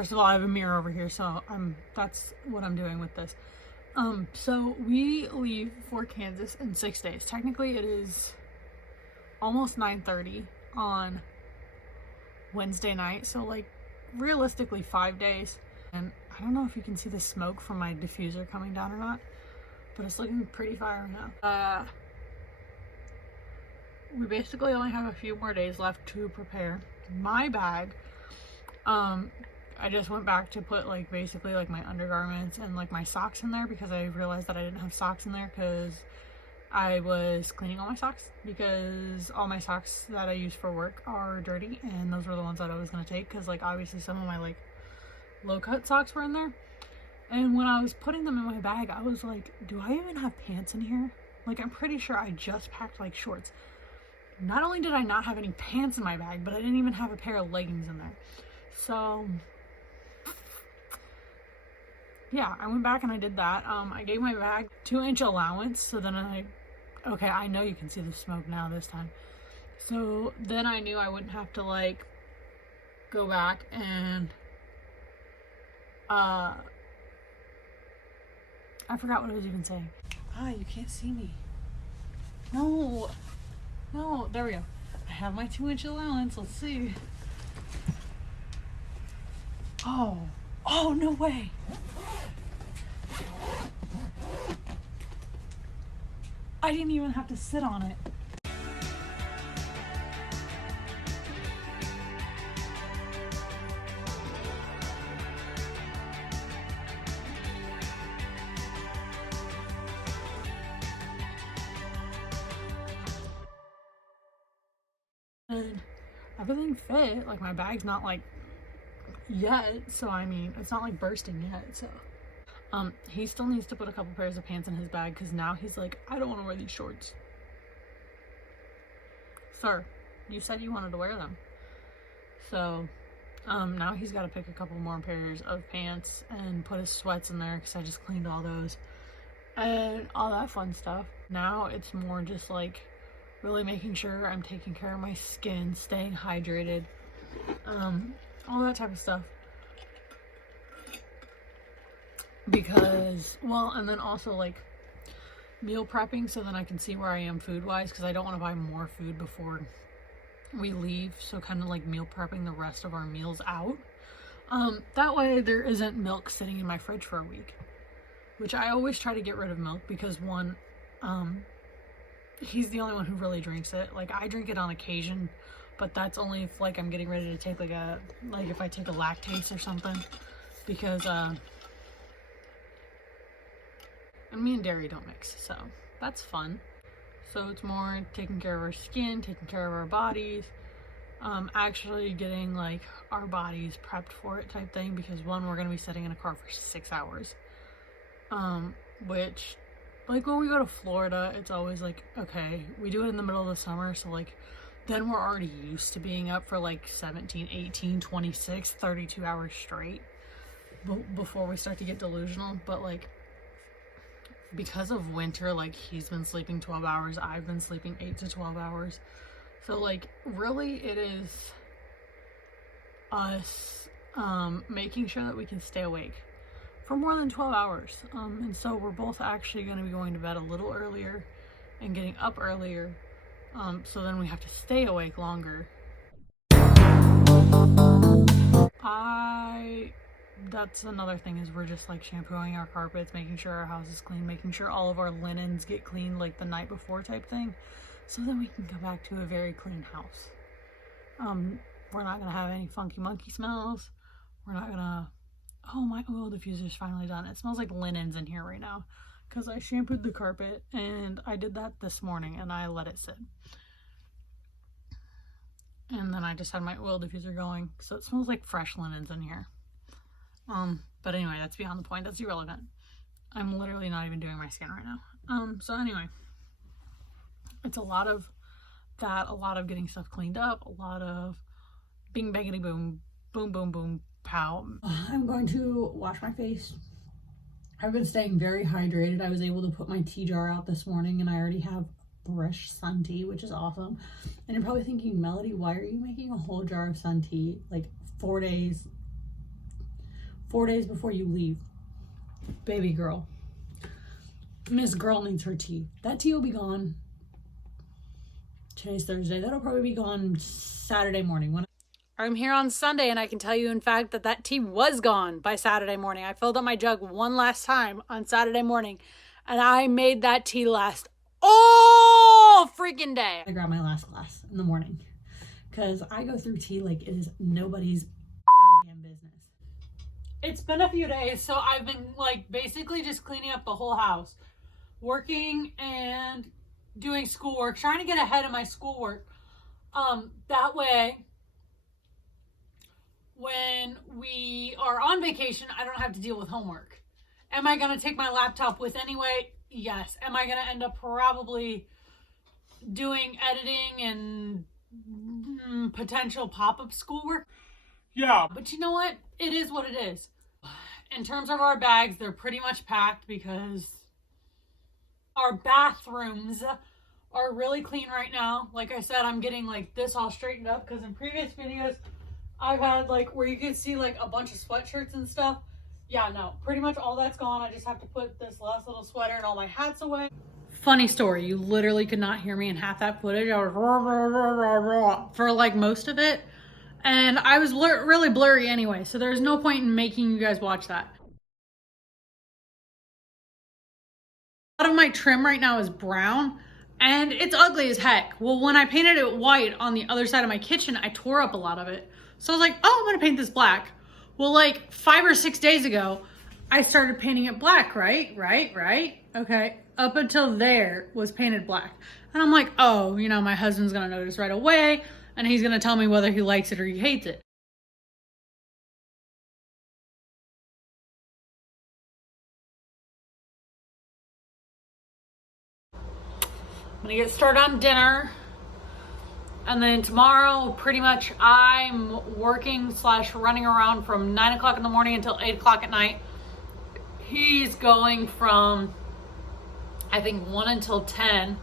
First of all, I have a mirror over here, so that's what I'm doing with this. So we leave for Kansas in 6 days. Technically, it is almost 9:30 on Wednesday night, so like realistically 5 days. And I don't know if you can see the smoke from my diffuser coming down or not, but it's looking pretty fire now. We basically only have a few more days left to prepare. My bag, I just went back to put like basically like my undergarments and like my socks in there, because I realized that I didn't have socks in there because I was cleaning all my socks, because all my socks that I use for work are dirty, and those were the ones that I was going to take, because like obviously some of my like low cut socks were in there. And when I was putting them in my bag, I was like, do I even have pants in here? Like, I'm pretty sure I just packed like shorts. Not only did I not have any pants in my bag, but I didn't even have a pair of leggings in there. So yeah, I went back and I did that. I gave my bag 2-inch allowance, so then okay, I know you can see the smoke now this time. So then I knew I wouldn't have to like go back and I forgot what I was even saying. You can't see me. No, there we go. I have my 2-inch allowance. Let's see. Oh, no way. I didn't even have to sit on it. And everything fit. Like, my bag's not like yet, so I mean, it's not like bursting yet, so he still needs to put a couple pairs of pants in his bag, because now he's like, I don't want to wear these shorts. Sir, you said you wanted to wear them. So now he's got to pick a couple more pairs of pants and put his sweats in there, because I just cleaned all those and all that fun stuff. Now it's more just like really making sure I'm taking care of my skin, staying hydrated, all that type of stuff. Because, well, and then also like meal prepping, so then I can see where I am food wise, because I don't want to buy more food before we leave. So kind of like meal prepping the rest of our meals out. That way there isn't milk sitting in my fridge for a week, which I always try to get rid of milk, because one, he's the only one who really drinks it. Like, I drink it on occasion, but that's only if like I'm getting ready to take like if I take a lactase or something, because and me and dairy don't mix, so that's fun. So it's more taking care of our skin, taking care of our bodies, actually getting like our bodies prepped for it type thing, because one, we're going to be sitting in a car for 6 hours, which like when we go to Florida, it's always like, okay, we do it in the middle of the summer, so like then we're already used to being up for like 17, 18, 26, 32 hours straight before we start to get delusional. But like, because of winter, like he's been sleeping 12 hours, I've been sleeping 8 to 12 hours. So like really it is us making sure that we can stay awake for more than 12 hours. And so we're both actually going to be going to bed a little earlier and getting up earlier. So then we have to stay awake longer. That's another thing, is we're just like shampooing our carpets, making sure our house is clean, making sure all of our linens get cleaned like the night before type thing, so then we can go back to a very clean house. We're not gonna have any funky monkey smells. We're not gonna, oh, my oil diffuser is finally done. It smells like linens in here right now, because I shampooed the carpet, and I did that this morning and I let it sit. And then I just had my oil diffuser going, so it smells like fresh linens in here. But anyway, that's beyond the point. That's irrelevant. I'm literally not even doing my skin right now. So anyway, it's a lot of that, a lot of getting stuff cleaned up, a lot of bing bangity boom, boom boom boom pow. I'm going to wash my face. I've been staying very hydrated. I was able to put my tea jar out this morning, and I already have fresh sun tea, which is awesome. And you're probably thinking, Melody, why are you making a whole jar of sun tea like 4 days 4 days before you leave. Baby girl. Miss Girl needs her tea. That tea will be gone. Today's Thursday. That'll probably be gone Saturday morning. I'm here on Sunday, and I can tell you, in fact, that tea was gone by Saturday morning. I filled up my jug one last time on Saturday morning, and I made that tea last all freaking day. I grabbed my last glass in the morning because I go through tea like it is nobody's goddamn business. It's been a few days, so I've been like basically just cleaning up the whole house, working and doing schoolwork, trying to get ahead of my schoolwork. That way, when we are on vacation, I don't have to deal with homework. Am I going to take my laptop with anyway? Yes. Am I going to end up probably doing editing and potential pop-up schoolwork? Yeah. But you know what? It is what it is. In terms of our bags, they're pretty much packed because our bathrooms are really clean right now. Like I said, I'm getting like this all straightened up because in previous videos, I've had like where you can see like a bunch of sweatshirts and stuff. Yeah, no, pretty much all that's gone. I just have to put this last little sweater and all my hats away. Funny story, you literally could not hear me in half that footage. I was rah, rah, rah, rah, rah, for like most of it. And I was really blurry anyway, so there's no point in making you guys watch that. A lot of my trim right now is brown, and it's ugly as heck. Well, when I painted it white on the other side of my kitchen, I tore up a lot of it. So I was like, oh, I'm gonna paint this black. Well, like 5 or 6 days ago, I started painting it black, right? Okay, up until there was painted black. And I'm like, oh, you know, my husband's gonna notice right away, and he's gonna tell me whether he likes it or he hates it. I'm gonna get started on dinner. And then tomorrow, pretty much I'm working / running around from 9 o'clock in the morning until 8 o'clock at night. He's going from, I think, 1 until 10.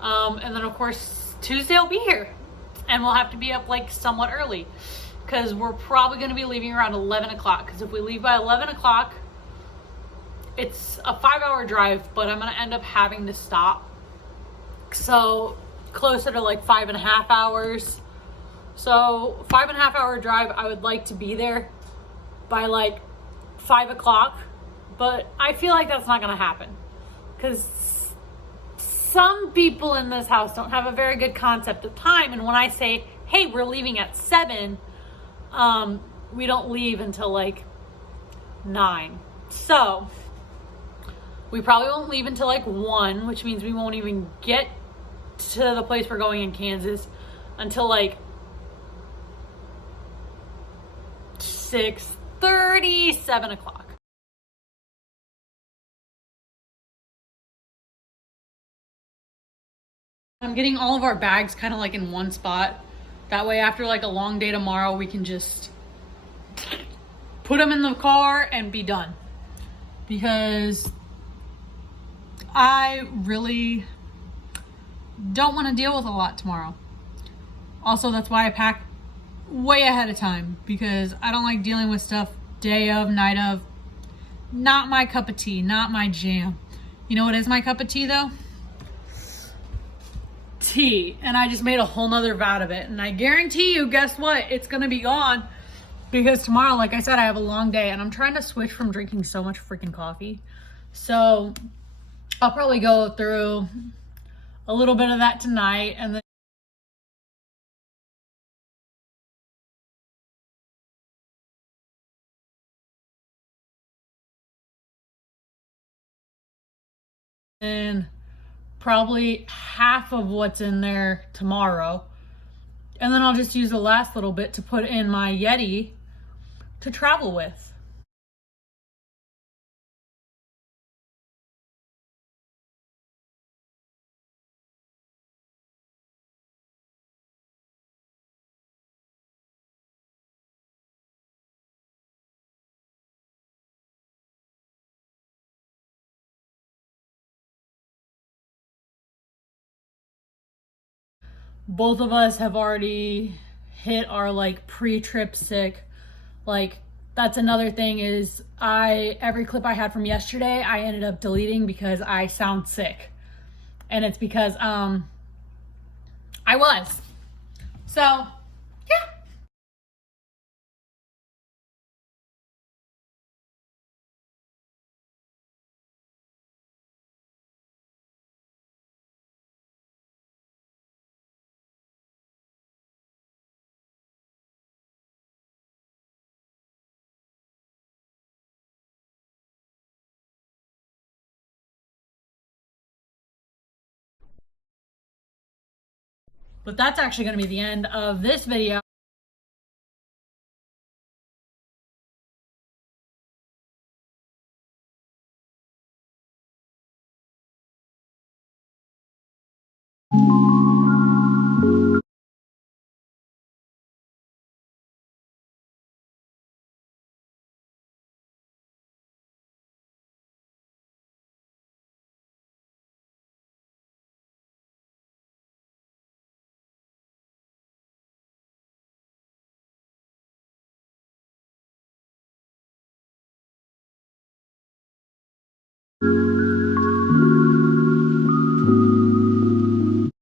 And then of course, Tuesday I'll be here. And we'll have to be up like somewhat early because we're probably gonna be leaving around 11 o'clock. Because if we leave by 11 o'clock, it's a 5-hour drive, but I'm gonna end up having to stop. So closer to like 5.5 hours. So 5.5 hour drive. I would like to be there by like 5 o'clock, but I feel like that's not going to happen because some people in this house don't have a very good concept of time. And when I say, hey, we're leaving at 7, we don't leave until like 9. So we probably won't leave until like 1, which means we won't even get to the place we're going in Kansas until like 6:30, 7 o'clock. I'm getting all of our bags kind of like in one spot. That way after like a long day tomorrow, we can just put them in the car and be done. Because I really don't want to deal with a lot tomorrow. Also, that's why I pack way ahead of time, because I don't like dealing with stuff day of, night of. Not my cup of tea, not my jam. You know what is my cup of tea though? Tea. And I just made a whole nother vat of it. And I guarantee you, guess what? It's gonna be gone. Because tomorrow, like I said, I have a long day and I'm trying to switch from drinking so much freaking coffee. So I'll probably go through a little bit of that tonight and then probably half of what's in there tomorrow. And then I'll just use the last little bit to put in my Yeti to travel with. Both of us have already hit our like pre-trip sick, like That's another thing is every clip I had from yesterday, I ended up deleting because I sound sick. And it's because I was. So, yeah. But that's actually going to be the end of this video.